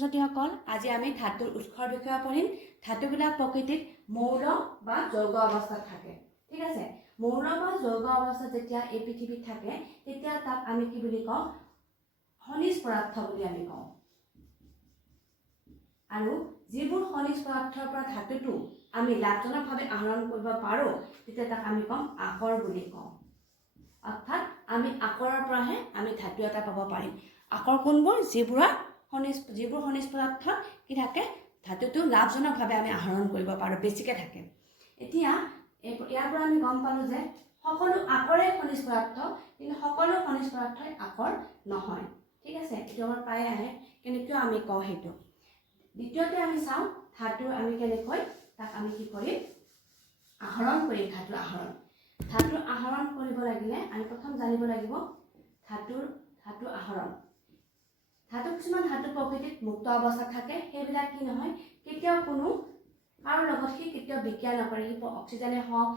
ছাত্ৰীসকল আজি আমি ধাতুৰ উৎসৰ বিষয়ে পঢ়িম। ধাতুবিলাক প্ৰকৃতিত মৌল বা যৌগ অৱস্থাত থাকে। ঠিক আছে, মৌল বা যৌগ অৱস্থাত যেতিয়া এই পৃথিৱীত থাকে তেতিয়া তাক আমি কি বুলি কওঁ? খনিজ পদাৰ্থ বুলি আমি কওঁ। আৰু যিবোৰ খনিজ পদাৰ্থৰ পৰা ধাতুটো আমি লাভজনকভাৱে আহৰণ কৰিব পাৰোঁ তেতিয়া তাক আমি কম আকৰ বুলি কওঁ। অৰ্থাৎ আমি আকৰৰ পৰাহে আমি ধাতু এটা পাব পাৰিম। আকৰ কোনবোৰ? যিবোৰ খনিজ পদাৰ্থত কি থাকে ধাতুটো লাভজনকভাৱে আমি আহৰণ কৰিব পাৰোঁ, বেছিকৈ থাকে। এতিয়া ইয়াৰ পৰা আমি গম পালোঁ যে সকলো আকৰে খনিজ পদাৰ্থ, কিন্তু সকলো খনিজ পদাৰ্থই আকৰ নহয়। ঠিক আছে, এইটো আমাৰ প্ৰায়ে আহে, কেনেকৈ আমি কওঁ সেইটো। দ্বিতীয়তে আমি চাওঁ ধাতু আমি কেনেকৈ তাক আমি কি কৰিম? আহৰণ কৰিম। ধাতু আহৰণ কৰিব লাগিলে আমি প্ৰথম জানিব লাগিব ধাতু আহৰণ। কিছুমান ধাতু প্ৰকৃতিত মুক্ত অৱস্থাত থাকে, সেইবিলাক কি নহয় কেতিয়াও কোনো কাৰো লগত সি কেতিয়াও বিক্ৰিয়া নকৰে। সি অক্সিজেনে হওক,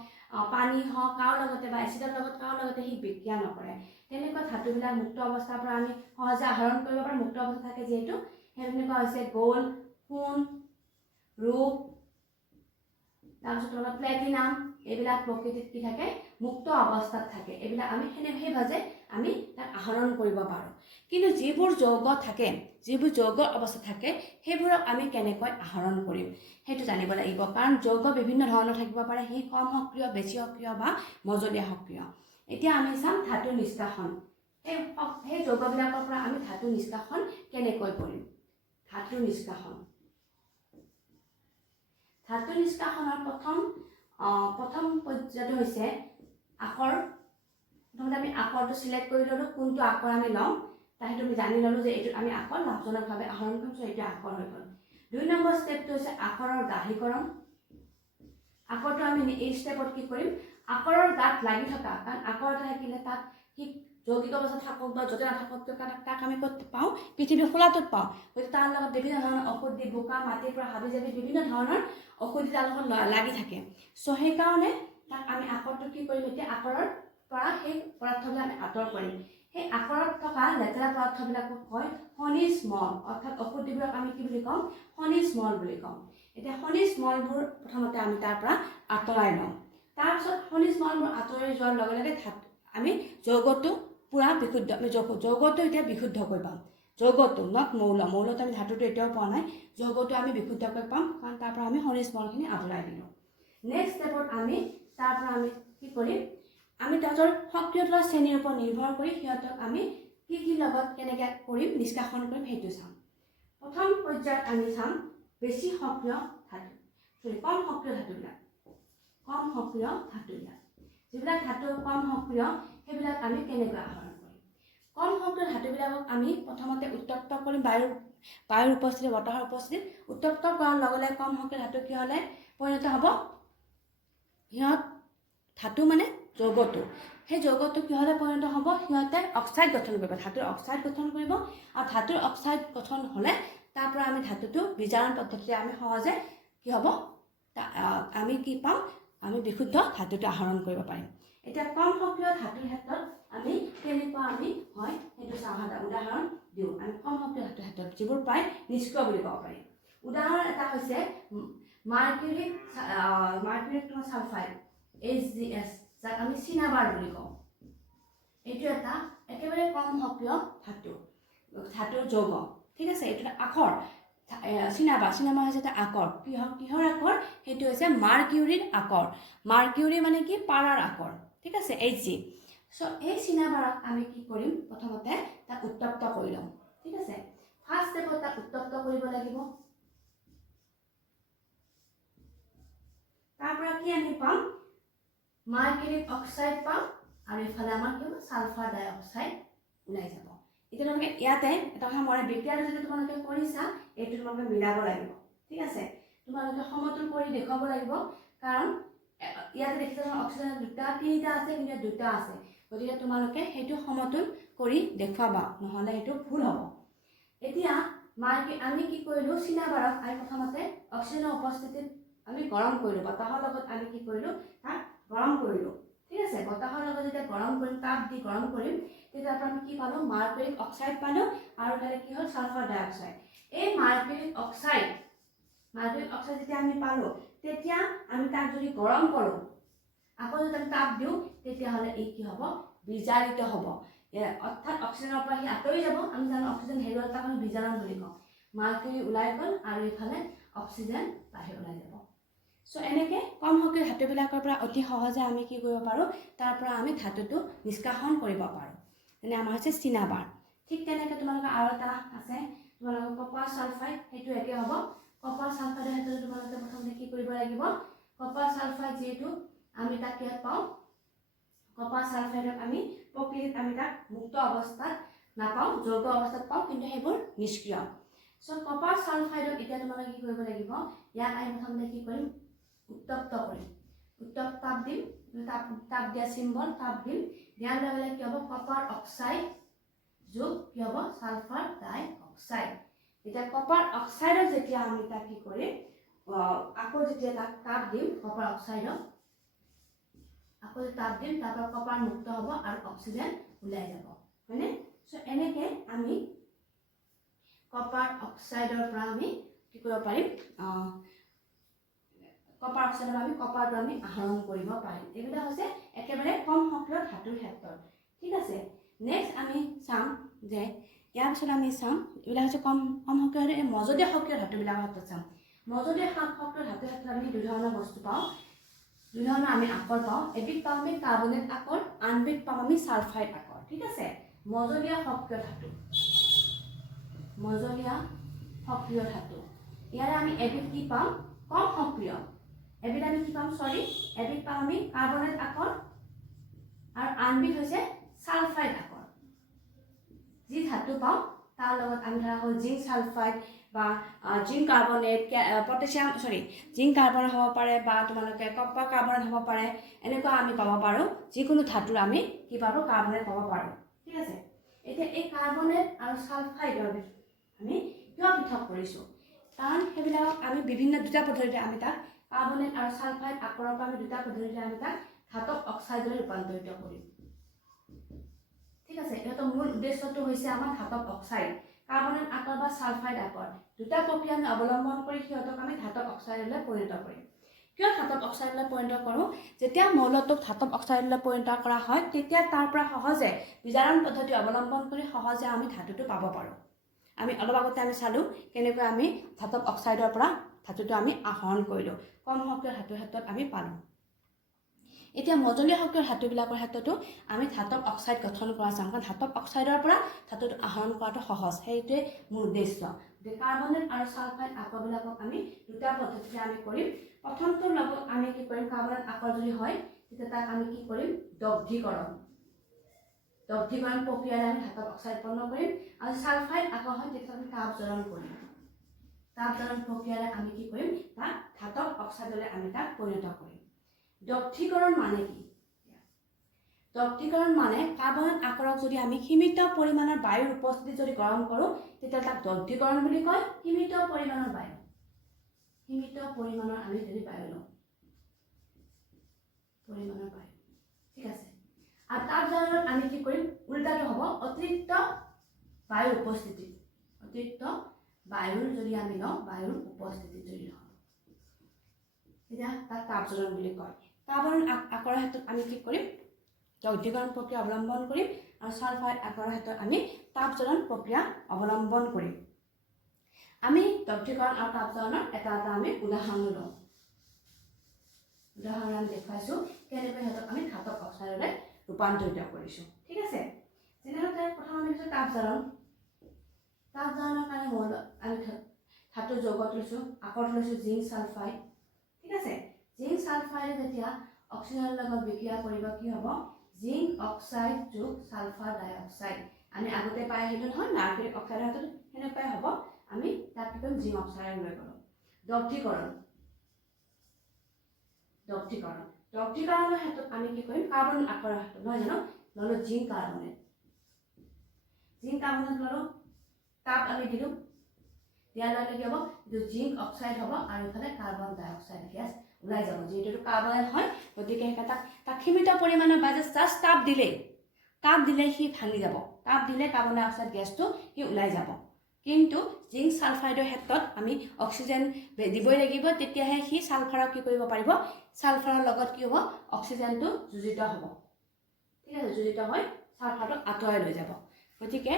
পানী হওক, কাৰো লগতে বা এচিডৰ লগত কাৰো লগতে সি বিক্ৰিয়া নকৰে। তেনেকুৱা ধাতুবিলাক মুক্ত অৱস্থাৰ পৰা আমি সহজে আহৰণ কৰিব পাৰোঁ। মুক্ত অৱস্থা থাকে যিহেতু, সেই তেনেকুৱা হৈছে গ'ল্ড, সোণ, ৰূপ, তাৰপিছত প্লেটিনাম, এইবিলাক প্ৰকৃতিত কি থাকে? মুক্ত অৱস্থাত থাকে। এইবিলাক আমি সেইভাৱে আমি তাক আহৰণ কৰিব পাৰোঁ। কিন্তু যিবোৰ যৌগ থাকে, যিবোৰ যৌগ অৱস্থাত থাকে, সেইবোৰক আমি কেনেকৈ আহৰণ কৰিম সেইটো জানিব লাগিব। কাৰণ যৌগ বিভিন্ন ধৰণৰ থাকিব পাৰে, সেই কম সক্ৰিয়, বেছি সক্ৰিয় বা মজলীয়া সক্ৰিয়। এতিয়া আমি চাম ধাতু নিষ্কাশন। সেই যৌগবিলাকৰ পৰা আমি ধাতু নিষ্কাশন কেনেকৈ কৰিম? ধাতু নিষ্কাশনৰ প্ৰথম পৰ্যায়টো হৈছে আকৰ। প্ৰথমতে আমি আকৰটো চিলেক্ট কৰি ল'লোঁ, কোনটো আকৰ আমি ল'ম সেইটো আমি জানি ল'লোঁ যে এইটোত আমি আকৰ লাভজনকভাৱে আহৰণ কৰিম, এইটো আকৰ হৈ গ'ল। 2 নম্বৰ ষ্টেপটো হৈছে আখৰৰ গাঢ়ীকৰণ। আকৰটো আমি এই ষ্টেপত কি কৰিম? আকৰৰ গাত লাগি থকা, কাৰণ আকৰ এটা থাকিলে তাত সি যৌগিক অৱস্থাত থাকক বা য'তে নাথাকক তাক আমি ক'ত পাওঁ? পৃথিৱীৰ খোলাটোত পাওঁ। গতিকে তাৰ লগত বিভিন্ন ধৰণৰ ঔষধি, বোকা মাটিৰ পৰা হাবি জাবি বিভিন্ন ধৰণৰ ঔষধি তাৰ লগত লাগি থাকে। চ' সেইকাৰণে তাক আমি আকৰটো কি কৰিম? এতিয়া আকৰৰ পৰা সেই পদাৰ্থবিলাক আমি আঁতৰ কৰিম। সেই আকৰত থকা লেতেৰা পদাৰ্থবিলাকক কয় খনিজ মল, অৰ্থাৎ ঔষধিবোৰক আমি কি বুলি কওঁ? খনিজ মল বুলি কওঁ। এতিয়া খনিজ মলবোৰ প্ৰথমতে আমি তাৰ পৰা আঁতৰাই লওঁ। তাৰপিছত খনিজ মলবোৰ আঁতৰাই যোৱাৰ লগে লগে আমি যৌগটো পুৰা বিশুদ্ধ, যৌগটো এতিয়া বিশুদ্ধকৈ পাম। যৌগটো নট মৌলটো আমি ধাতুটো এতিয়াও পোৱা নাই, যৌগটো আমি বিশুদ্ধকৈ পাম, কাৰণ তাৰ পৰা আমি খনিজ মলখিনি আঁতৰাই দিলোঁ। নেক্সট ষ্টেপত আমি তাৰ পৰা আমি কি কৰিম? আমি তাহাঁতৰ সক্ৰিয়তাৰ শ্ৰেণীৰ ওপৰত নিৰ্ভৰ কৰি সিহঁতক আমি কি লগত কেনেকৈ কৰিম নিষ্কাশন কৰিম সেইটো চাম। প্ৰথম পৰ্যায়ত আমি চাম বেছি সক্ৰিয় ধাতু, কম সক্ৰিয় ধাতুবিলাক। যিবিলাক ধাতু কম সক্ৰিয় সেইবিলাক আমি কেনেকৈ আহৰণ কৰিম? কম সক্ৰিয় ধাতুবিলাকক আমি প্ৰথমতে উত্তপ্ত কৰিম। বায়ুৰ উপস্থিতি, বতাহৰ উপস্থিতিত উত্তপ্ত কৰাৰ লগে লগে কম সক্ৰিয় ধাতু কি হ'লে পৰিণত হ'ব? ধাতু মানে যৌগটো, সেই যৌগটো কি হ'লে পৰিণত হ'ব? সিহঁতে অক্সাইড গঠন কৰিব, ধাতুৰ অক্সাইড গঠন কৰিব। আৰু ধাতুৰ অক্সাইড গঠন হ'লে তাৰ পৰা আমি ধাতুটো বিজাৰণ পদ্ধতিৰে আমি সহজে কি হ'ব? আমি কি পাম? আমি বিশুদ্ধ ধাতুটো আহৰণ কৰিব পাৰিম। এতিয়া কম সক্ৰিয় ধাতুৰ ক্ষেত্ৰত আমি কেনেকুৱা হয় সেইটো চাওঁ। এটা উদাহৰণ দিওঁ। আমি কম সক্ৰিয় ধাতুৰ ক্ষেত্ৰত যিবোৰ প্ৰায় নিষ্ক্ৰিয় বুলি ক'ব পাৰি। উদাহৰণ এটা হৈছে মাৰ্কিউৰিক ছালফাইড, HCl, যাক আমি চিনাবাৰ বুলি কওঁ। এইটো এটা একেবাৰে কম সক্ৰিয় ধাতুৰ যৌগ। ঠিক আছে, এইটো এটা আকৰ। চিনাবাৰ হৈছে এটা আকৰ। কিহৰ আকৰ? সেইটো হৈছে মাৰ্কিউৰিৰ আকৰ। মাৰ্কিউৰি মানে কি? পাৰাৰ আকৰ। ঠিক আছে, Hg। চ' এই চিনাবাৰক আমি কি কৰিম? প্ৰথমতে তাক উত্তপ্ত কৰি ল'ম। ঠিক আছে, ফাৰ্ষ্ট ষ্টেপত তাক উত্তপ্ত কৰিব লাগিব। তাৰ পৰা কি আমি পাম? মাৰ্কিউৰিক অক্সাইড পাম, আৰু ইফালে আমাৰ কি হ'ব? ছালফাৰ ডাই অক্সাইড ওলাই যাব। এতিয়া তোমালোকে ইয়াতে এটা কথা মনে, বিক্ৰিয়াটো যদি তোমালোকে কৰিছা এইটো তোমালোকে মিলাব লাগিব। ঠিক আছে, তোমালোকে সমতুল কৰি দেখুৱাব লাগিব, কাৰণ ইয়াতে দেখিছা অক্সিজেন 3টা আছে, কিন্তু 2টা আছে। গতিকে তোমালোকে সেইটো সমতুল কৰি দেখুৱাবা, নহ'লে সেইটো ভুল হ'ব। এতিয়া আমি কি কৰিলোঁ? চিনাবাৰক আমি প্ৰথমতে অক্সিজেনৰ উপস্থিতিত আমি গৰম কৰিলোঁ, বতাহৰ লগত আমি কি কৰিলোঁ? তাক গৰম কৰিলোঁ। ঠিক আছে বতাহৰ লগত যেতিয়া গৰম কৰিম তাপ দি গৰম কৰিম তেতিয়া আমি কি পালো মাৰ্কাৰিক অক্সাইড পালো আৰু তাৰে কি হ'ল সালফাৰ ডাই অক্সাইড এই মাৰ্কাৰিক অক্সাইড যেতিয়া আমি পালো তেতিয়া আমি তাক যদি গৰম কৰো আকৌ যদি আমি তাপ দিও তেতিয়া হলে এই কি হ'ব বিজাৰিত হ'ব অৰ্থাৎ অক্সিজেনৰ পৰা হি আঁতৰি যাব আমি জানো অক্সিজেন হেৰুৱাৰ তাক আমি বিজাৰণ বুলি কওঁ মাৰ্কাৰি ওলাই গ'ল আৰু ইফালে অক্সিজেন বাহিৰ ওলাই যাব সো এনেকে কম সক্ৰিয় ধাতুবিলাকৰ পৰা অতি সহজে আমি কি কৰিব পাৰো তাৰ পৰা আমি ধাতুটো নিষ্কাশন কৰিব পাৰো তেনে আমাৰ হৈছে চিনাবাৰ ঠিক তেনেকে তোমালোকৰ আৰু এটা আছে তোমালোকৰ কপাৰ সালফাইড হেতু একে হ'ব কপাৰ সালফাইডৰ হেতু তোমালোকে প্ৰথমতে কি কৰিব লাগিব কপাৰ সালফাইড যেটো আমি তাক কি পাওঁ কপাৰ সালফাইডক আমি প্ৰকৃতিত আমি তাক মুক্ত অৱস্থাত নাপাওঁ যৌগ অৱস্থাত পাওঁ কিন্তু হেবোৰ নিষ্ক্ৰিয় সো কপাৰ সালফাইডক এতিয়া তোমালোকে কি কৰিব লাগিব ইয়াক আমি প্ৰথমতে কি কৰিম উত্তপ্ত কৰিম উত্তপ্ত তাপ দিম তাপ দিয়া সিম্বল তাপ দিম দিয়াৰ লগে লগে কি হ'ব কপাৰ অক্সাইড যোগ কি হ'ব সালফাৰ ডাই অক্সাইড এটা কপাৰ অক্সাইডৰ যেতিয়া আমি তাক কি কৰিম আকৌ যেতিয়া তাপ দিম কপাৰ অক্সাইডক আকৌ তাপ দিম তাৰপৰা কপাৰ মুক্ত হ'ব আৰু অক্সিজেন ওলাই যাব হয়নে সো এনেকে আমি কপাৰ অক্সাইডৰ পৰা আমি কি কৰিব পাৰিম কপাৰ অক্সাইডৰ আমি কপাৰটো আমি আহৰণ কৰিব পাৰিম এইবিলাক হৈছে একেবাৰে কম সক্ৰিয় ধাতুৰ ক্ষেত্ৰত ঠিক আছে নেক্সট আমি চাম যে ইয়াৰ পিছত আমি চাম এইবিলাক হৈছে কম সক্ৰিয় মজলীয়া সক্ৰিয় ধাতুবিলাকৰ ক্ষেত্ৰত চাম মজলীয়া সক্ৰিয় ধাতুৰ ক্ষেত্ৰত আমি দুই ধৰণৰ বস্তু পাওঁ দুই ধৰণৰ আমি আকৰ পাওঁ এবিধ পাওঁ আমি কাৰ্বনেট আকৰ আনবিধ পাওঁ আমি সালফাইড আকৰ ঠিক আছে মজলীয়া সক্ৰিয় ধাতু মজলীয়া সক্ৰিয় ধাতু ইয়াৰে আমি এবিধ কি পাওঁ কম সক্ৰিয় এবিধ আমি কি পাম সৰি এবিধ পাম আমি কাৰ্বনেট আকৰ আৰু আনবিধ হৈছে সালফাইড আকৰ যি ধাতু পাওঁ তাৰ লগত আমি ধৰা হ'ল জিংক সালফাইড বা জিংক কাৰ্বনেট পটাছিয়াম সৰি জিংক কাৰ্বনেট হ'ব পাৰে বা তোমালোকে কপাৰ কাৰ্বনেট হ'ব পাৰে এনেকুৱা আমি পাব পাৰো যিকোনো ধাতুৰ আমি কি পাবো কাৰ্বনেট পাব পাৰো ঠিক আছে এতিয়া এই কাৰ্বনেট আৰু সালফাইডৰ আমি কিয় পৃথক কৰিছো কাৰণ সেইবিলাকক আমি বিভিন্ন দুটা পদ্ধতিৰে আমি তাক কাৰ্বনেট আৰু সালফাইড আকৰৰ পৰা আমি দুটা পদ্ধতিৰে আমি তাক ধাতব অক্সাইডলৈ ৰূপান্তৰিত কৰিম ঠিক আছে এটা মূল উদ্দেশ্যটো হৈছে আমাৰ ধাতব অক্সাইড কাৰ্বনেট আকৰ বা সালফাইড আকৰ দুটা প্ৰক্ৰিয়া আমি অৱলম্বন কৰি সিহঁতক আমি ধাতব অক্সাইডলৈ পৰিণত কৰিম কিয় ধাতব অক্সাইডলৈ পৰিণত কৰোঁ যেতিয়া মৌলটোক ধাতব অক্সাইডলৈ পৰিণত কৰা হয় তেতিয়া তাৰ পৰা সহজে বিজাৰণ পদ্ধতি অৱলম্বন কৰি সহজে আমি ধাতুটো পাব পাৰোঁ আমি অলপ আগতে আমি চালো কেনেকৈ আমি ধাতব অক্সাইডৰ পৰা ধাতুটো আমি আহৰণ কৰিলো কম সক্ৰিয় ধাতুৰ ক্ষেত্ৰত আমি পালো এতিয়া মজলীয়া সক্ৰিয় ধাতুবিলাকৰ ক্ষেত্ৰতো আমি ধাতব অক্সাইড গঠন কৰা চাম কাৰণ ধাতব অক্সাইডৰ পৰা ধাতুটো আহৰণ কৰাটো সহজ সেইটোৱে মোৰ উদ্দেশ্য যে কাৰ্বনেট আৰু সালফাইড আকৰবিলাকক আমি দুটা পদ্ধতিৰে আমি কৰিম প্ৰথমটোৰ লগত আমি কি কৰিম কাৰ্বনেট আকৰ যদি হয় তেতিয়া তাক আমি কি কৰিম দগ্ধীকৰণ প্ৰক্ৰিয়াৰে আমি ধাতব অক্সাইড উৎপন্ন কৰিম আৰু সালফাইড আকৰ হয় তেতিয়া আমি তাপ জ্বলন কৰিম তাপ জ্বলন প্ৰক্ৰিয়াৰে আমি কি কৰিম তাক ধাতব অক্সাইডলৈ আমি তাক পৰিণত কৰিম দগ্ধীকৰণ মানে কি দগ্ধীকৰণ মানে কাৰ্বনেট আকৰক যদি আমি সীমিত পৰিমাণৰ বায়ুৰ উপস্থিতি যদি গৰম কৰোঁ তেতিয়া তাক দগ্ধীকৰণ বুলি কয় সীমিত পৰিমাণৰ আমি যদি বায়ু লওঁ পৰিমাণৰ বায়ু ঠিক আছে আৰু তাপ জ্বলনত আমি কি কৰিম উল্টাটো হ'ব অতিৰিক্ত বায়ুৰ যদি আমি লওঁ বায়ুৰ উপস্থিতি যদি লওঁ তেতিয়া তাক তাপ জ্বলন বুলি কয় কাৰ্বনেট আকৰৰ ক্ষেত্ৰত আমি কি কৰিম দগ্ধীকৰণ প্ৰক্ৰিয়া অৱলম্বন কৰিম আৰু সালফাইড আকৰৰ ক্ষেত্ৰত আমি তাপ জ্বলন প্ৰক্ৰিয়া অৱলম্বন কৰিম আমি দগ্ধীকৰণ আৰু তাপ জ্বলনৰ এটা আমি উদাহৰণ লওঁ উদাহৰণ আমি দেখুৱাইছোঁ কেনেকৈ সিহঁতক আমি ধাতব অক্সাইডলৈ ৰূপান্তৰিত কৰিছোঁ ঠিক আছে যেনেদৰে প্ৰথম আমি কৈছোঁ তাপ জ্বলনৰ কাৰণে মৌল আমি ধাতুৰ যৌগত লৈছোঁ আকৰত লৈছোঁ জিংক সালফাইড ঠিক আছে জিংক সালফাইডে যেতিয়া অক্সিজেনৰ লগত বিক্ৰিয়া কৰিব কি হ'ব জিংক অক্সাইড যোগ সালফাৰ ডাই অক্সাইড আমি আগতে পাই আহিলোঁ নহয় মাৰ্কাৰিক অক্সাইডৰ ক্ষেত্ৰত সেনেকুৱাই হ'ব আমি তাক কি কৰিম জিংক অক্সাইড লৈ গ'লোঁ দগ্ধীকৰণৰ ক্ষেত্ৰত আমি কি কৰিম কাৰ্বন আকৰৰ ক্ষেত্ৰত নহয় জানো ল'লোঁ জিংক কাৰ্বনেট ল'লোঁ তাপ আমি দিলোঁ দিয়াৰ লগে লগে কি হ'ব জিংক অক্সাইড হ'ব আৰু ইফালে কাৰ্বন ডাই অক্সাইড গেছ ওলাই যাব যিহেতু কাৰ্বনেট হয় গতিকে তাক তাক সীমিত পৰিমাণৰ বা জাষ্ট তাপ দিলে সি ভাঙি যাব। তাপ দিলে কাৰ্বন ডাই অক্সাইড গেছটো সি ওলাই যাব। কিন্তু জিংক সালফাইডৰ ক্ষেত্ৰত আমি অক্সিজেন দিবই লাগিব, তেতিয়াহে সি সালফাৰক কি কৰিব পাৰিব, সালফাৰৰ লগত কি হ'ব, অক্সিজেনটো যোজিত হ'ব। ঠিক আছে, যোজিত হৈ সালফাৰটোক আঁতৰাই লৈ যাব। গতিকে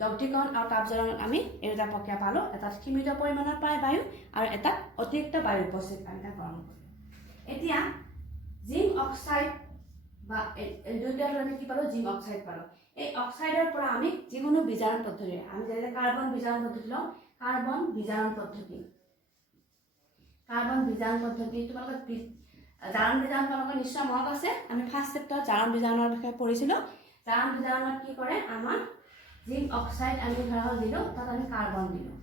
দগ্ধীকৰণ আৰু তাপজ্বলনত আমি এই দুটা প্ৰক্ৰিয়া পালোঁ। এটা সীমিত পৰিমাণৰ প্ৰায় বায়ু আৰু এটা অতিৰিক্ত বায়ু উপস্থিত আমি তাক গ্ৰহণ কৰিলোঁ। এতিয়া জিংক অক্সাইড বা দুইটা আমি কি পালোঁ, জিংক অক্সাইড পালোঁ। এই অক্সাইডৰ পৰা আমি যিকোনো বিজাৰণ পদ্ধতিৰে, আমি যেনেকৈ কাৰ্বন বিজাৰণ পদ্ধতি লওঁ, কাৰ্বন বিজাৰণ পদ্ধতি তোমালোকে জাৰণ বিজাৰণ তোমালোকৰ নিশ্চয় মনত আছে। আমি ফাৰ্ষ্ট চেপ্টাৰত জাৰণ বিজাৰণৰ বিষয়ে পঢ়িছিলোঁ। জাৰণ বিজাৰণত কি কৰে, আমাৰ জিংক অক্সাইড আমি ধৰা দিলোঁ, তাত আমি কাৰ্বন দিলোঁ।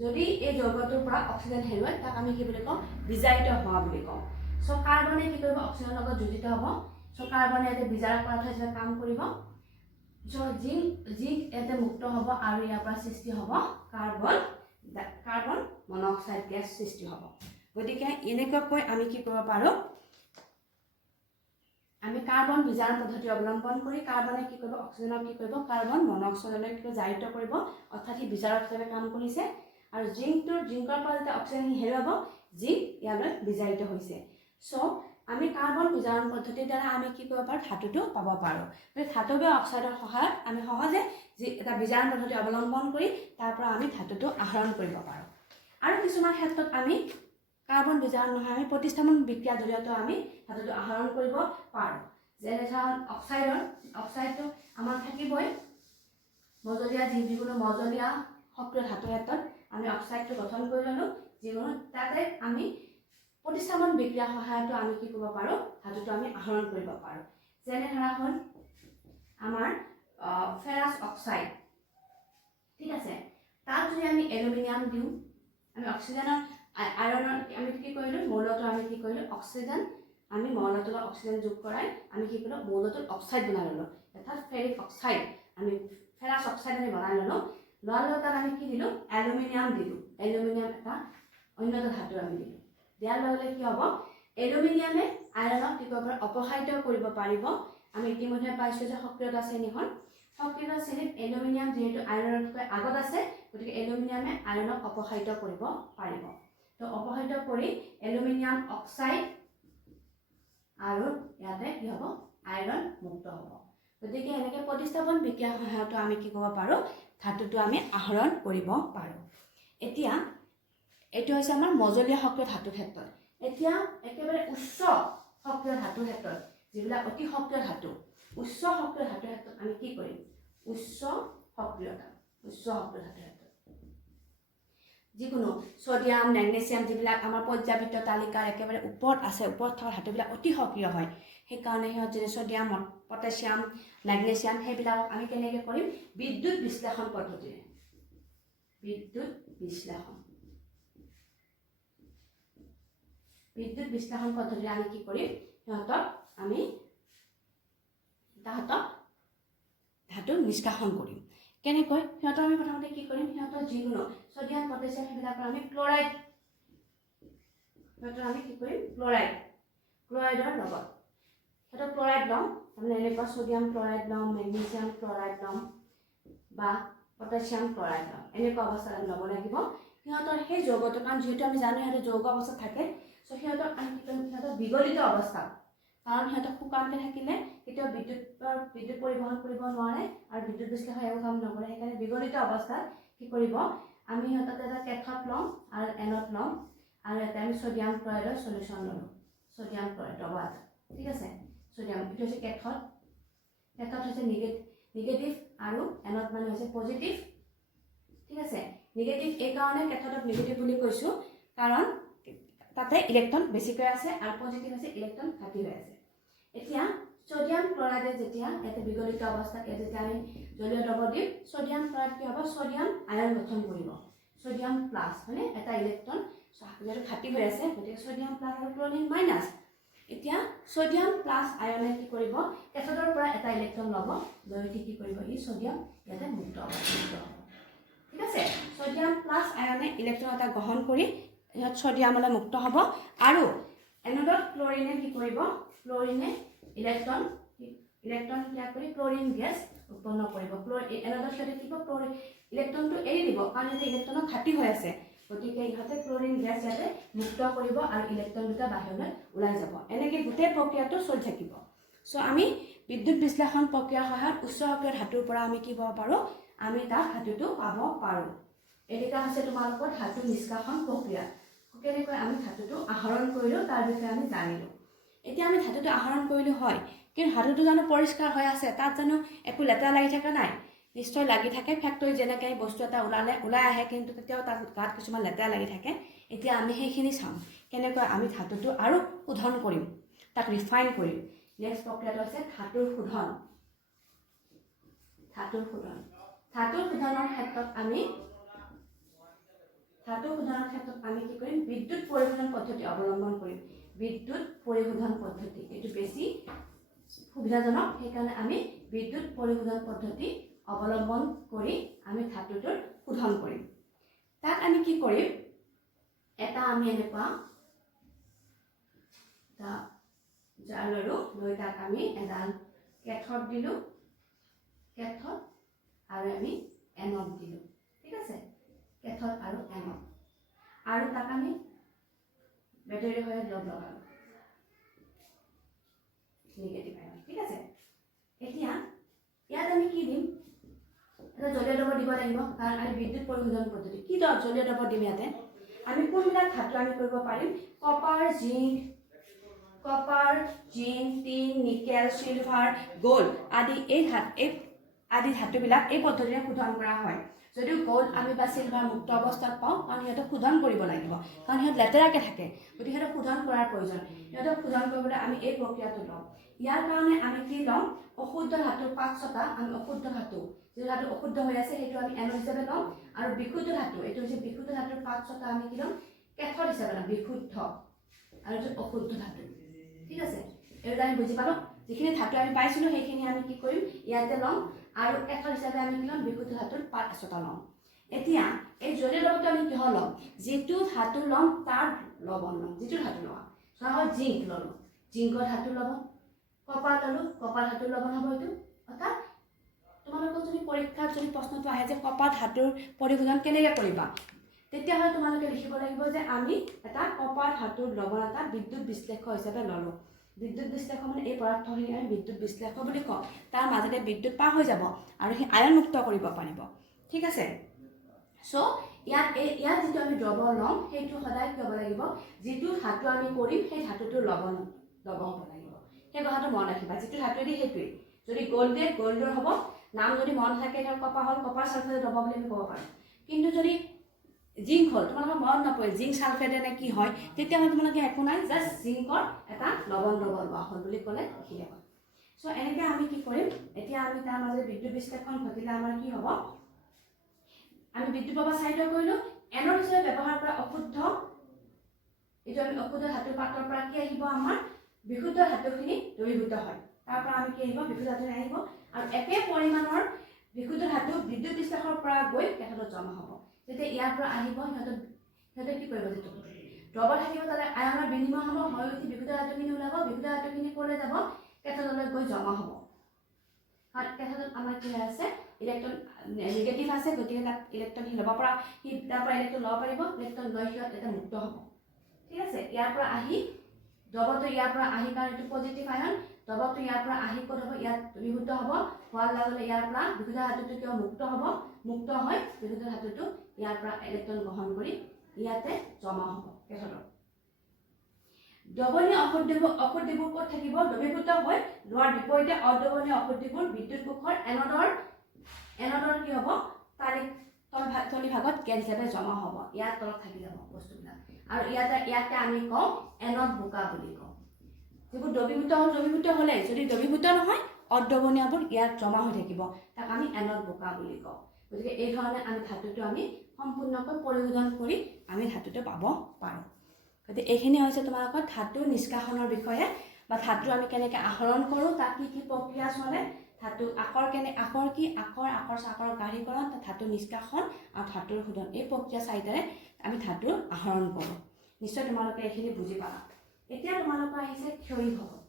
যদি এই যৌগটোৰ পৰা অক্সিজেন হেৰুৱায়, তাক আমি কি বুলি কওঁ, বিজাৰিত হোৱা বুলি কওঁ। চ' কাৰ্বনে কি কৰিব, অক্সিজেনৰ লগত যোজিত হ'ব। চ' কাৰ্বনে ইয়াতে বিজাৰক পদাৰ্থ হিচাপে কাম কৰিব। চ' জিংক ইয়াতে মুক্ত হ'ব আৰু ইয়াৰ পৰা সৃষ্টি হ'ব কাৰ্বন মন'ক্সাইড গেছ সৃষ্টি হ'ব। গতিকে এনেকুৱাকৈ আমি কি কৰিব পাৰোঁ, আমি কাৰ্বন বিজাৰণ পদ্ধতি অৱলম্বন কৰি কাৰ্বনে কি কৰিব, অক্সিজেনক কি কৰিব, কাৰ্বন মন'ক্সাইডলৈ কি জাৰিত কৰিব, অৰ্থাৎ সি বিজাৰক হিচাপে কাম কৰিছে। আৰু জিংকৰ পৰা যেতিয়া অক্সিজেন হেৰুৱাব, জিংক ইয়ালৈ বিজাৰিত হৈছে। চ' আমি কাৰ্বন বিজাৰণ পদ্ধতিৰ দ্বাৰা আমি কি কৰিব পাৰোঁ, ধাতুটো পাব পাৰোঁ। গতিকে ধাতু বা অক্সাইডৰ সহায়ত আমি সহজে এটা বিজাৰণ পদ্ধতি অৱলম্বন কৰি তাৰ পৰা আমি ধাতুটো আহৰণ কৰিব পাৰোঁ। আৰু কিছুমান ক্ষেত্ৰত আমি কাৰ্বন বিজাৰণ নহয়, আমি প্ৰতিস্থাপন বিক্ৰিয়াৰ জৰিয়তে আমি ধাতুটো আহৰণ কৰিব পাৰোঁ। যেনে ধৰক অক্সাইডটো আমাৰ থাকিবই, যিকোনো মজলীয়া সক্ৰিয় ধাতুৰ ক্ষেত্ৰত আমি অক্সাইডটো গঠন কৰি ল'লোঁ। যিকোনো তাতে আমি প্ৰতিস্থাপন বিক্ৰিয়াৰ সহায়তো আমি কি কৰিব পাৰোঁ, ধাতুটো আমি আহৰণ কৰিব পাৰোঁ। যেনে ধৰা হ'ল আমাৰ ফেৰাছ অক্সাইড, ঠিক আছে, তাত যদি আমি এলুমিনিয়াম দিওঁ, আমি অক্সিজেনৰ আইৰণৰ আমি কি কৰিলোঁ, মৌলটো আমি কি কৰিলোঁ, অক্সিজেন আমি মৌলটোৰ অক্সিজেন যোগ কৰাই আমি কি কৰিলোঁ, মৌলটোৰ অক্সাইড বনাই ল'লোঁ। অৰ্থাৎ ফেৰিক অক্সাইড, আমি ফেৰাছ অক্সাইড আমি বনাই ল'লোঁ। লোৱাৰ লগত তাত আমি কি দিলোঁ, এলুমিনিয়াম দিলোঁ। এলুমিনিয়াম এটা অন্য এটা ধাতু আমি দিলোঁ। দিয়াৰ লগে লগে কি হ'ব, এলুমিনিয়ামে আইৰণক কি কৰিব পাৰে, অপসাৰিত কৰিব পাৰিব। আমি ইতিমধ্যে পাইছোঁ যে সক্ৰিয়তা শ্ৰেণীখন, সক্ৰিয়তা শ্ৰেণীত এলুমিনিয়াম যিহেতু আইৰণতকৈ আগত আছে, গতিকে এলুমিনিয়ামে আইৰণক অপসাৰিত কৰিব পাৰিব। তো অপসাৰিত কৰি এলুমিনিয়াম অক্সাইড আৰু ইয়াতে কি হ'ব, আইৰণ মুক্ত হ'ব। গতিকে এনেকৈ প্ৰতিস্থাপন বিক্ৰিয়াৰ সহায়তো আমি কি কৰিব পাৰোঁ, ধাতুটো আমি আহৰণ কৰিব পাৰোঁ। এতিয়া এইটো হৈছে আমাৰ মজলীয়া সক্ৰিয় ধাতুৰ ক্ষেত্ৰত। এতিয়া একেবাৰে উচ্চ সক্ৰিয় ধাতুৰ ক্ষেত্ৰত, যিবিলাক অতি সক্ৰিয় ধাতু, উচ্চ সক্ৰিয় ধাতুৰ ক্ষেত্ৰত আমি কি কৰিম, উচ্চ সক্ৰিয় ধাতুৰ ক্ষেত্ৰত যিকোনো ছডিয়াম, মেগনেছিয়াম, যিবিলাক আমাৰ পৰ্যাবৃত্ত তালিকাৰ একেবাৰে ওপৰত আছে, ওপৰত থকা ধাতুবিলাক অতি সক্ৰিয় হয়। সেইকাৰণে সিহঁত যেনে ছডিয়াম, পটাছিয়াম, মেগনেছিয়াম, সেইবিলাকক আমি কেনেকৈ কৰিম, বিদ্যুৎ বিশ্লেষণ পদ্ধতিৰে, বিদ্যুৎ বিশ্লেষণ পদ্ধতিৰে আমি কি কৰিম, তাহাঁতক ধাতু নিষ্কাশন কৰিম। কেনেকৈ, সিহঁতক আমি প্ৰথমতে কি কৰিম, সিহঁতৰ যিকোনো ছডিয়াম, পটাছিয়াম সেইবিলাকৰ আমি ক্লৰাইডৰ লগত সিহঁতক ক্লৰাইড ল'ম। তাৰমানে এনেকুৱা ছডিয়াম ক্লৰাইড ল'ম, মেগনেছিয়াম ক্লৰাইড ল'ম বা পটাছিয়াম ক্লৰাইড ল'ম, এনেকুৱা অৱস্থাত আমি ল'ব লাগিব। সিহঁতৰ সেই যৌগটো, কাৰণ যিহেতু আমি জানো সিহঁতে যৌগ অৱস্থাত থাকে, চ' সিহঁতক আমি কি কৰিম, সিহঁতৰ বিগলিত অৱস্থাত, কাৰণ সিহঁতক শুকানকৈ থাকিলে কেতিয়াও বিদ্যুৎ পৰিবহণ কৰিব নোৱাৰে আৰু বিদ্যুৎ বিশ্লেষণ একো কাম নকৰে। সেইকাৰণে বিগলিত অৱস্থাত কি কৰিব, আমি সিহঁতক এটা কেথড ল'ম আৰু এনড ল'ম, আৰু এটা আমি ছডিয়াম ক্লৰাইডৰ চলিউশ্যন ল'লোঁ, ছডিয়াম ক্লৰাইড ৰ'ব এটা, ঠিক আছে। ছডিয়াম এইটো হৈছে কেথড হৈছে নিগেটিভ আৰু এনড মানে হৈছে পজিটিভ, ঠিক আছে। নিগেটিভ এইকাৰণে কেথডক নিগেটিভ বুলি কৈছোঁ, কাৰণ তাতে ইলেক্ট্ৰন বেছিকৈ আছে আৰু পজিটিভ আছে ইলেক্ট্ৰন ঘাটি হৈ আছে। এতিয়া ছডিয়াম ক্লৰাইডে যেতিয়া ইয়াতে বিগলিত অৱস্থাত যেতিয়া আমি জলীয় দ্ৰৱ দিম, ছডিয়াম ক্লৰাইড কি হ'ব, ছডিয়াম আয়ন গঠন কৰিব, ছডিয়াম প্লাছ, মানে এটা ইলেক্ট্ৰন যিহেতু ঘাটি হৈ আছে, গতিকে ছডিয়াম প্লাছ আৰু ক্লৰিন মাইনাছ। এতিয়া ছডিয়াম প্লাছ আয়নে কি কৰিব, কেথডৰ পৰা এটা ইলেক্ট্ৰন ল'ব, লৈ কি কৰিব, ই ছডিয়াম ইয়াতে মুক্ত হ'ব, ঠিক আছে। ছডিয়াম প্লাছ আয়নে ইলেক্ট্ৰন এটা গ্ৰহণ কৰি ইয়াত ছডিয়ামলৈ মুক্ত হ'ব, আৰু এনডত ক্লৰিনে কি কৰিব ক্লৰিনে ইলেক্ট্ৰন ত্যাগ কৰি ক্লৰিন গেছ উৎপন্ন কৰিব এনডত যদি কি কৰিব ইলেক্ট্ৰনটো এৰি দিব কাৰণ ইয়াতে ইলেক্ট্ৰনৰ ঘাটি হৈ আছে গতিকে ইহঁতে ক্লৰিন গেছ ইয়াতে মুক্ত কৰিব আৰু ইলেক্ট্ৰন দুটা বাহিৰলৈ ওলাই যাব এনেকৈ গোটেই প্ৰক্ৰিয়াটো চলি থাকিব চ' আমি বিদ্যুৎ বিশ্লেষণ প্ৰক্ৰিয়াৰ সহায়ত উচ্চ সক্ৰিয় ধাতুৰ পৰা আমি কি পাব পাৰোঁ আমি তাত ধাতুটো পাব পাৰোঁ এইকেইটা হৈছে তোমালোকৰ ধাতু নিষ্কাশন প্ৰক্ৰিয়া কেনেকৈ আমি ধাতুটো আহৰণ কৰিলোঁ তাৰ বিষয়ে আমি জানিলোঁ এতিয়া আমি ধাতুটো আহৰণ কৰিলোঁ হয় কিন্তু ধাতুটো জানো পৰিষ্কাৰ হৈ আছে তাত জানো একো লেতেৰা লাগি থকা নাই নিশ্চয় লাগি থাকে ফেক্টৰী যেনেকৈ বস্তু এটা ওলাই আহে কিন্তু তেতিয়াও তাত গাত কিছুমান লেতেৰা লাগি থাকে এতিয়া আমি সেইখিনি চাওঁ কেনেকৈ আমি ধাতুটো আৰু শোধন কৰিম তাক ৰিফাইন কৰিম নেক্সট প্ৰক্ৰিয়াটো হৈছে ধাতুৰ শোধনৰ ক্ষেত্ৰত আমি কি কৰিম বিদ্যুৎ পৰিশোধন পদ্ধতি অৱলম্বন কৰিম বিদ্যুৎ পৰিশোধন পদ্ধতি এইটো বেছি সুবিধাজনক সেইকাৰণে আমি বিদ্যুৎ পৰিশোধন পদ্ধতি অৱলম্বন কৰি আমি ধাতুটোৰ শোধন কৰিম তাত আমি কি কৰিম এটা আমি এনেকুৱা জাৰ ল'লোঁ লৈ তাত আমি এডাল কেথড দিলোঁ কেথড আৰু আমি এনড দিলোঁ ঠিক আছে কেথড আৰু এনড আৰু তাক আমি বেটাৰী হৈ লগালোঁ নিগেটিভ আয়ন ঠিক আছে এতিয়া ইয়াত আমি কি দিম এটা জলীয় দ্ৰৱ দিব লাগিব কাৰণ আমি বিদ্যুৎ পৰিশোধন পদ্ধতি কি জলীয় দ্ৰৱ দিম ইয়াতে আমি কোনবিলাক ধাতু আমি কৰিব পাৰিম copper zinc tin nickel silver gold আদি আদি ধাতুবিলাক এই পদ্ধতিৰে শোধন কৰা হয় যদিও গোল্ড আমি বা চিলভাৰ মুক্ত অৱস্থাত পাওঁ কাৰণ সিহঁতক শোধন কৰিব লাগিব কাৰণ সিহঁত লেতেৰাকৈ থাকে গতিকে সিহঁতক শোধন কৰাৰ প্ৰয়োজন সিহঁতক শোধন কৰিবলৈ আমি এই প্ৰক্ৰিয়াটো লওঁ ইয়াৰ কাৰণে আমি কি ল'ম অশুদ্ধ ধাতুৰ 5টা আমি অশুদ্ধ ধাতু যিটো ধাতু অশুদ্ধ হৈ আছে সেইটো আমি এনড হিচাপে ল'ম আৰু বিশুদ্ধ ধাতু এইটো হৈছে বিশুদ্ধ ধাতুৰ 5টা আমি কি ল'ম কেথড হিচাপে ল'ম বিশুদ্ধ আৰু এইটো অশুদ্ধ ধাতু ঠিক আছে এইটো আমি বুজি পালোঁ যিখিনি ধাতু আমি পাইছিলোঁ সেইখিনি আমি কি কৰিম ইয়াতে ল'ম আৰু কেথড হিচাপে আমি কি ল'ম বিশুদ্ধ ধাতুৰ 5টা ল'ম এতিয়া এই জলীয় দ্ৰৱটো আমি কিহৰ ল'ম যিটো ধাতু ল'ম তাৰ লৱণ ল'ম যিটো ধাতু লোৱা ধৰা হয় জিংক ল'লোঁ জিংকৰ ধাতু লৱণ কপাৰ ল'লোঁ কপাৰ ধাতুৰ লৱণ হ'ব এইটো অৰ্থাৎ তোমালোকৰ যদি পৰীক্ষাত যদি প্ৰশ্নটো আহে যে কপাৰ ধাতুৰ পৰিশোধন কেনেকৈ কৰিবা তেতিয়াহ'লে তোমালোকে লিখিব লাগিব যে আমি এটা কপাৰ ধাতুৰ লৱণ এটা বিদ্যুৎ বিশ্লেষক হিচাপে ল'লোঁ বিদ্যুৎ বিশ্লেষক মানে এই পদাৰ্থখিনি আমি বিদ্যুৎ বিশ্লেষক বুলি কওঁ তাৰ মাজতে বিদ্যুৎ পাৰ হৈ যাব আৰু সেই আয়ন মুক্ত কৰিব পাৰিব ঠিক আছে চ' ইয়াত যিটো আমি দ্ৰৱ ল'ম সেইটো সদায় কি হ'ব লাগিব যিটো ধাতু আমি কৰিম সেই ধাতুটোৰ লৱণ হ'ব লাগিব সেই কথাটো মনত ৰাখিবা যিটো ধাতুৱেদি সেইটোৱেই যদি গ'ল্ড দিয়ে গ'ল্ডৰ হ'ব নাম যদি মন থাকে ধৰ কপাৰ হ'ল কপাৰ ছালফেট দ্ৰৱ বুলি আমি ক'ব পাৰোঁ কিন্তু যদি জিংক হ'ল তোমালোকৰ মনত নপৰে জিংক ছালফেটে নে কি হয় তেতিয়াহ'লে তোমালোকে একো নাই জাষ্ট জিংকৰ এটা লৱণ দ্ৰৱ লোৱা হ'ল বুলি ক'লে লিখিলে হ'ল চ' এনেকৈ আমি কি কৰিম এতিয়া আমি তাৰ মাজত বিদ্যুৎ বিশ্লেষণ ঘটিলে আমাৰ কি হ'ব আমি বিদ্যুৎ প্ৰবাহ চালিত কৰিলোঁ এনড হিচাপে ব্যৱহাৰ কৰা অশুদ্ধ এইটো আমি অশুদ্ধ ধাতুৰ পাত্ৰৰ পৰা কি আহিব আমাৰ বিশুদ্ধ ধাতুখিনি দ্ৰৱীভূত হয় তাৰ পৰা আমি কি আহিব বিশুদ্ধ ধাতু আহিব আৰু একে পৰিমাণৰ বিশুদ্ধ ধাতু বিদ্যুৎ বিশ্লেষকৰ পৰা গৈ কেথডত জমা হ'ব যেতিয়া ইয়াৰ পৰা আহিব সিহঁতে কি কৰিব যিটো দ্ৰৱ থাকিব তাতে আয়নৰ বিনিময় হ'ব হৈ উঠি বিশুদ্ধ ধাতুখিনি ওলাব বিশুদ্ধ ধাতুখিনি ক'লৈ যাব কেথডলৈ গৈ জমা হ'ব কাৰণ কেথডত আমাৰ কি হৈ আছে ইলেক্ট্ৰন নিগেটিভ আছে গতিকে তাত ইলেক্ট্ৰন ল'ব পৰা তাৰ পৰা ইলেক্ট্ৰন ল'ব পাৰিব ইলেক্ট্ৰন লৈ সিহঁত এটা মুক্ত হ'ব ঠিক আছে ইয়াৰ পৰা আহি দ্ৰৱটো ইয়াৰ পৰা আহি কাৰণ এইটো পজিটিভ আয়ন দ্ৰৱটো ইয়াৰ পৰা আহি ক'ত হ'ব ইয়াত দ্ৰৱীভূত হ'ব হোৱাৰ লগে লগে ইয়াৰ পৰা বিশুদ্ধ ধাতুটো কিয় মুক্ত হ'ব মুক্ত হৈ বিশুদ্ধ ধাতুটো ইয়াৰ পৰা ইলেক্ট্ৰন গ্ৰহণ কৰি ইয়াতে জমা হ'ব কেথডত দ্ৰৱণীয় অশুদ্ধিবোৰ ক'ত থাকিব দ্ৰৱীভূত হৈ লোৱাৰ বিপৰীতে অদ্ৰৱণীয় অশুদ্ধিবোৰ বিদ্যুৎ কোষৰ এনডৰ কি হ'ব তলি ভাগত গেছ হিচাপে জমা হ'ব ইয়াৰ তলত থাকি যাব বস্তুবিলাক আৰু ইয়াতে আমি কওঁ এনড বোকা বুলি কওঁ যিবোৰ দ্ৰৱীভূত হ'লে যদি দ্ৰৱীভূত নহয় অদ্ৰৱণীয়বোৰ ইয়াত জমা হৈ থাকিব তাক আমি এনড বোকা বুলি কওঁ গতিকে এই ধৰণে আমি ধাতুটো আমি সম্পূৰ্ণকৈ পৰিশোধন কৰি আমি ধাতুটো পাব পাৰোঁ গতিকে এইখিনি হৈছে তোমালোকৰ ধাতু নিষ্কাশনৰ বিষয়ে বা ধাতু আমি কেনেকৈ আহৰণ কৰোঁ তাত কি প্ৰক্ৰিয়া চলে ধাতু আকৰ কি আকৰ চাকৰ গাঢ়ীকৰণ ধাতু নিষ্কাশন আৰু ধাতুৰ শোধন এই প্ৰক্ৰিয়া চাৰিটাৰে আমি ধাতুৰ আহৰণ কৰোঁ নিশ্চয় তোমালোকে এইখিনি বুজি পালা এতিয়া তোমালোকৰ আহিছে ক্ষয় ভৱন।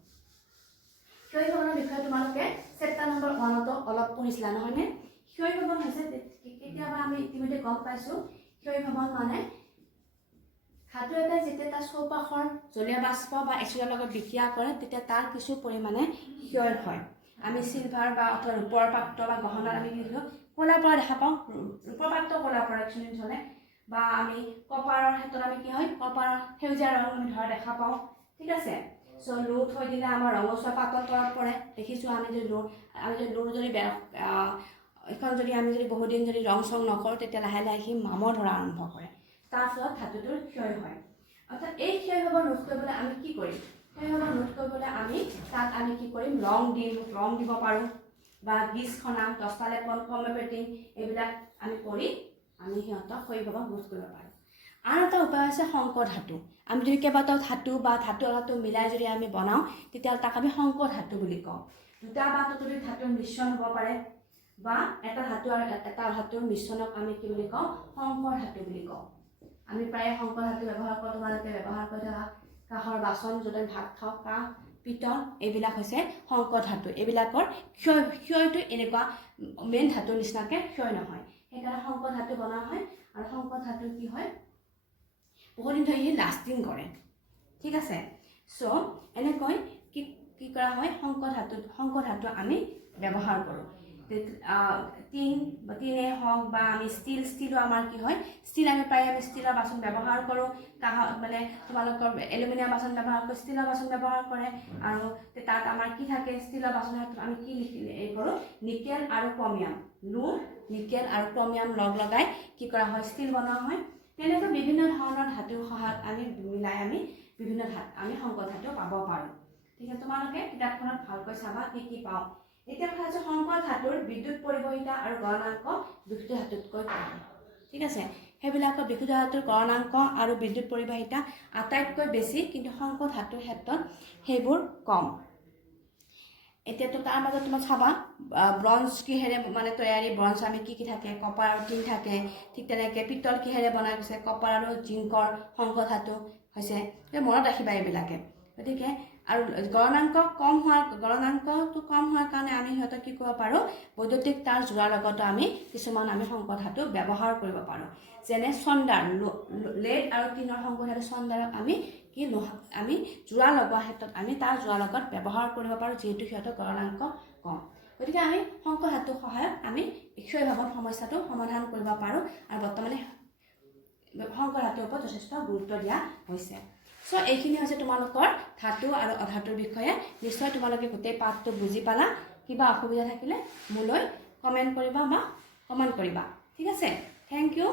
ক্ষয় ভৱনৰ বিষয়ে তোমালোকে চেপ্টাৰ নম্বৰ 1 অলপ পঢ়িছিলা নহয়নে? ক্ষয় ভৱন হৈছে কেতিয়াবা আমি ইতিমধ্যে গম পাইছোঁ ক্ষয় ভৱন মানে ধাতু এটা যেতিয়া তাৰ চৌপাশৰ জলীয় বাষ্প বা এচিডৰ লগত বিক্ৰিয়া কৰে তেতিয়া তাৰ কিছু পৰিমাণে ক্ষয় হয়। আমি চিলভাৰ বা অথবা ৰূপৰ পাত্ৰ বা গহনাত আমি কি ক'লা পৰা দেখা পাওঁ, ৰূপৰ পাত্ৰ ক'লা পৰা একচুৱেলি হ'লে, বা আমি কপাৰৰ ক্ষেত্ৰত আমি কি হয় কপাৰৰ সেউজীয়া ৰং আমি ধৰা দেখা পাওঁ। ঠিক আছে। চ' লো থৈ দিলে আমাৰ ৰঙচুৱা পাতৰ তলত পৰে। দেখিছোঁ আমি যদি লো যদি এখন যদি আমি যদি বহুদিন যদি ৰং চং নকৰোঁ তেতিয়া লাহে লাহে সি মামৰ ধৰা আৰম্ভ কৰে। তাৰ ফলত ধাতুটোৰ ক্ষয় হয়। অৰ্থাৎ এই ক্ষয় ভৱন ৰোধ কৰিবলৈ আমি কি কৰিম? ক্ষয় ভৱন ৰোধ কৰিবলৈ আমি তাত আমি কি কৰিম? ৰং দিব পাৰোঁ বা গিজ খনা, 10টা লেপন, কমেপেটিং এইবিলাক আমি কৰি আমি সিহঁতক ক্ষয় ভৱন ৰোধ কৰিব পাৰোঁ। আন এটা উপায় হৈছে সংকৰ ধাতু। আমি যদি কেইবাটাও ধাতু বা ধাতু মিলাই যদি আমি বনাওঁ তেতিয়াহ'লে তাক আমি সংকৰ ধাতু বুলি কওঁ। দুটা বা ততোধিক ধাতুৰ মিশ্ৰণ হ'ব পাৰে বা এটা ধাতু আৰু এটা ধাতুৰ মিশ্ৰণক আমি কি বুলি কওঁ? সংকৰ ধাতু বুলি কওঁ। আমি প্ৰায় সংকৰ ধাতু ব্যৱহাৰ কৰোঁ। তোমালোকে ব্যৱহাৰ কৰি থকা কাঁহৰ বাচন য'ত আমি ভাত খাওঁ, কাঁহ, পিতল এইবিলাক হৈছে সংকৰ ধাতু। এইবিলাকৰ ক্ষয়টো এনেকুৱা মেইন ধাতুৰ নিচিনাকৈ ক্ষয় নহয়। সেইকাৰণে সংকৰ ধাতু বনোৱা হয় আৰু সংকৰ ধাতু কি হয় বহুদিন ধৰি সি লাষ্টিং কৰে। ঠিক আছে। চ' এনেকৈ কি কৰা হয় সংকৰ ধাতু আমি ব্যৱহাৰ কৰোঁ। টিনে হওক বা আমি ষ্টিলো আমাৰ কি হয় ষ্টিল আমি প্ৰায় আমি ষ্টিলৰ বাচন ব্যৱহাৰ কৰোঁ। মানে তোমালোকৰ এলুমিনিয়াম বাচন ব্যৱহাৰ কৰোঁ, ষ্টিলৰ বাচন ব্যৱহাৰ কৰে। আৰু তাত আমাৰ কি থাকে ষ্টিলৰ বাচনৰ ক্ষেত্ৰত আমি কি কৰোঁ নিকেল আৰু ক্ৰমিয়াম, নিকেল আৰু ক্ৰমিয়াম লগাই কি কৰা হয় ষ্টিল বনোৱা হয়। তেনেকৈ বিভিন্ন ধৰণৰ ধাতুৰ সহায়ত আমি মিলাই আমি বিভিন্ন আমি সংকৰ ধাতু পাব পাৰোঁ। ঠিক আছে। তোমালোকে কিতাপখনত ভালকৈ চাবা কি পাওঁ। এতিয়া কথা হৈছে সংকৰ ধাতুৰ বিদ্যুৎ পৰিবাহিতা আৰু গলনাংক বিশুদ্ধ ধাতুতকৈ কম। ঠিক আছে। সেইবিলাকৰ বিশুদ্ধ ধাতুৰ গলনাংক আৰু বিদ্যুৎ পৰিবাহিতা আটাইতকৈ বেছি, কিন্তু সংকৰ ধাতুৰ ক্ষেত্ৰত সেইবোৰ কম। এতিয়াতো তাৰ মাজত তোমাক চাবা ব্ৰঞ্জ কিহেৰে মানে তৈয়াৰী, ব্ৰঞ্জ আমি কি থাকে কপাৰ আৰু টিন থাকে। ঠিক তেনেকৈ পিতল কিহেৰে বনাই গৈছে কপাৰ আৰু জিংকৰ সংকৰ ধাতু হৈছে। মনত ৰাখিবা এইবিলাকে। গতিকে আৰু গলনাংকটো কম হোৱাৰ কাৰণে আমি সিহঁতক কি কৰিব পাৰোঁ বৈদ্যুতিক তাৰ যোৰাৰ লগতো আমি কিছুমান আমি সংকৰ ধাতু ব্যৱহাৰ কৰিব পাৰোঁ। যেনে চন্দাৰ, লেড আৰু টিনৰ সংকৰ ধাতু চন্দাৰক আমি যোৰা লগোৱাৰ ক্ষেত্ৰত আমি তাৰ যোৰাৰ লগত ব্যৱহাৰ কৰিব পাৰোঁ, যিহেতু সিহঁতৰ গলনাংক কম। গতিকে আমি সংকৰ ধাতুৰ সহায়ত আমি ক্ষয় ভৱন সমস্যাটো সমাধান কৰিব পাৰোঁ। আৰু বৰ্তমানে সংকৰ ধাতুৰ ওপৰত যথেষ্ট গুৰুত্ব দিয়া হৈছে। চ' এইখিনি হৈছে তোমালোকৰ ধাতু আৰু অধাতুৰ বিষয়ে। নিশ্চয় তোমালোকে গোটেই পাঠটো বুজি পালা। কিবা অসুবিধা থাকিলে মোলৈ কমেণ্ট কৰিবা বা কমেণ্ট কৰিবা। ঠিক আছে। Thank U.